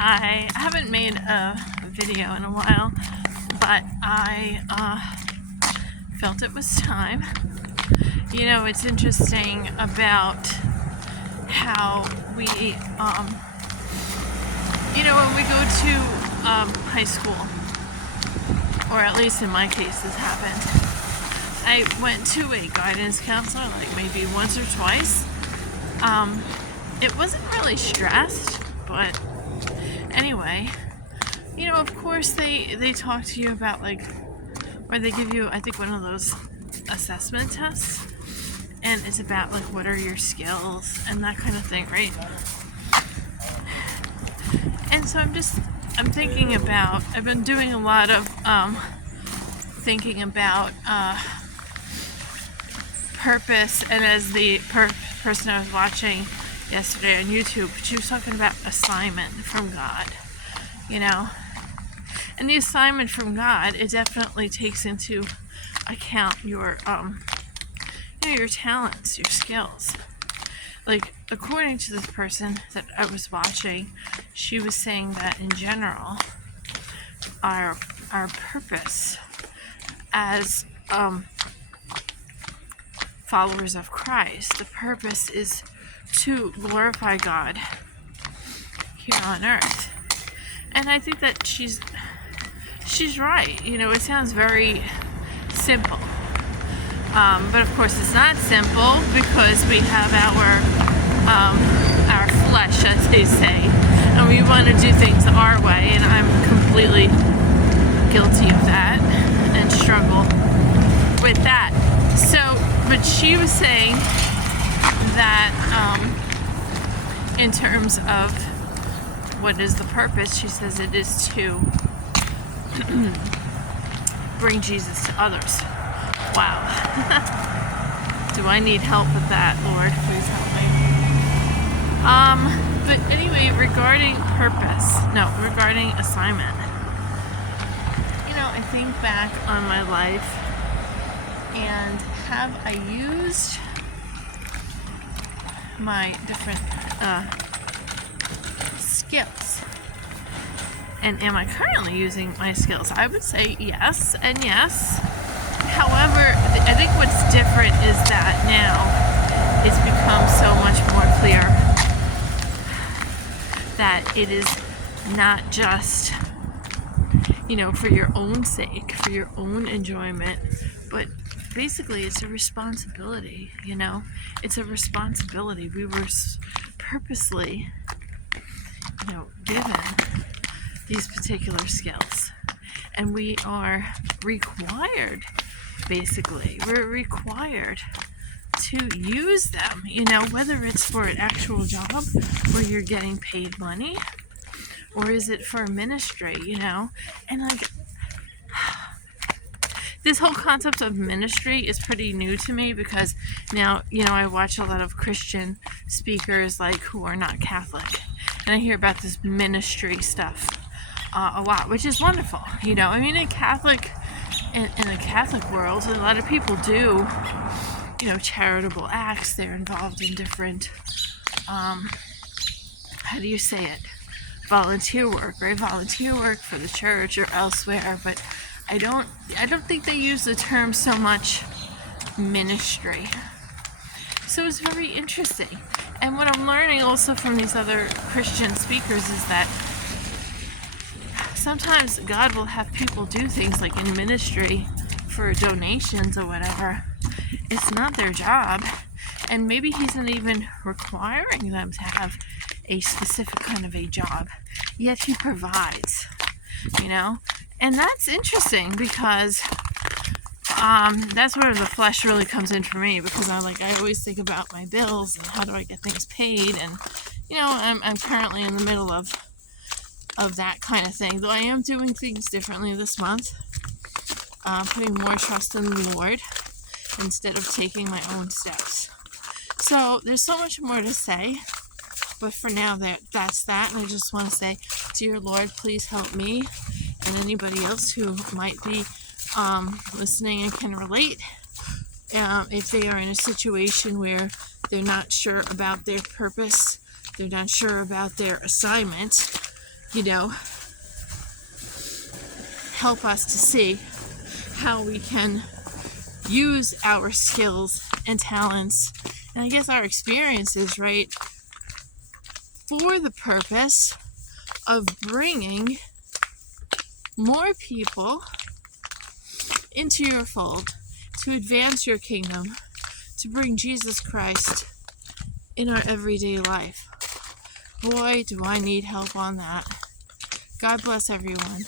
I haven't made a video in a while, but I felt it was time. You know, it's interesting about how we, when we go to high school, or at least in my case this happened, I went to a guidance counselor like maybe once or twice. It wasn't really stressed, but anyway, of course they talk to you about or they give you, I think, one of those assessment tests, and it's about what are your skills and that kind of thing, right? And so I'm thinking about, I've been doing a lot of thinking about purpose, and as the person I was watching yesterday on YouTube, she was talking about assignment from God, and the assignment from God, it definitely takes into account your your talents, your skills. According to this person that I was watching, she was saying that in general, our purpose as followers of Christ, the purpose is to glorify God here on earth. And I think that she's right. It sounds very simple. But of course it's not simple, because we have our flesh, as they say, and we want to do things our way, and I'm completely guilty of that and struggle with that. But she was saying that in terms of what is the purpose, she says it is to bring Jesus to others. Wow. Do I need help with that, Lord? Please help me. But anyway, regarding assignment, I think back on my life, and have I used my different skills? And am I currently using my skills? I would say yes and yes. However, I think what's different is that now it's become so much more clear that it is not just, for your own sake, for your own enjoyment, but basically it's a responsibility, It's a responsibility. We were purposely, given these particular skills. And we are required, basically, we're required to use them, whether it's for an actual job where you're getting paid money, or is it for ministry, and this whole concept of ministry is pretty new to me, because now, I watch a lot of Christian speakers who are not Catholic, and I hear about this ministry stuff a lot, which is wonderful. In the Catholic world, a lot of people do, charitable acts. They're involved in different, how do you say it? Volunteer work, right? Volunteer work for the church or elsewhere, but I don't think they use the term so much ministry. So it's very interesting. And what I'm learning also from these other Christian speakers is that sometimes God will have people do things like in ministry for donations or whatever. It's not their job, and maybe He's not even requiring them to have a specific kind of a job, yet He provides, and that's interesting, because that's where the flesh really comes in for me, because I always think about my bills and how do I get things paid, and I'm currently in the middle of that kind of thing, though I am doing things differently this month, putting more trust in the Lord instead of taking my own steps. So there's so much more to say, but for now that's that, and I just want to say, dear Lord, please help me and anybody else who might be listening and can relate, if they are in a situation where they're not sure about their purpose, they're not sure about their assignment, help us to see how we can use our skills and talents, and I guess our experiences, right, for the purpose of bringing more people into your fold, to advance your kingdom, to bring Jesus Christ in our everyday life. Boy, do I need help on that. God bless everyone.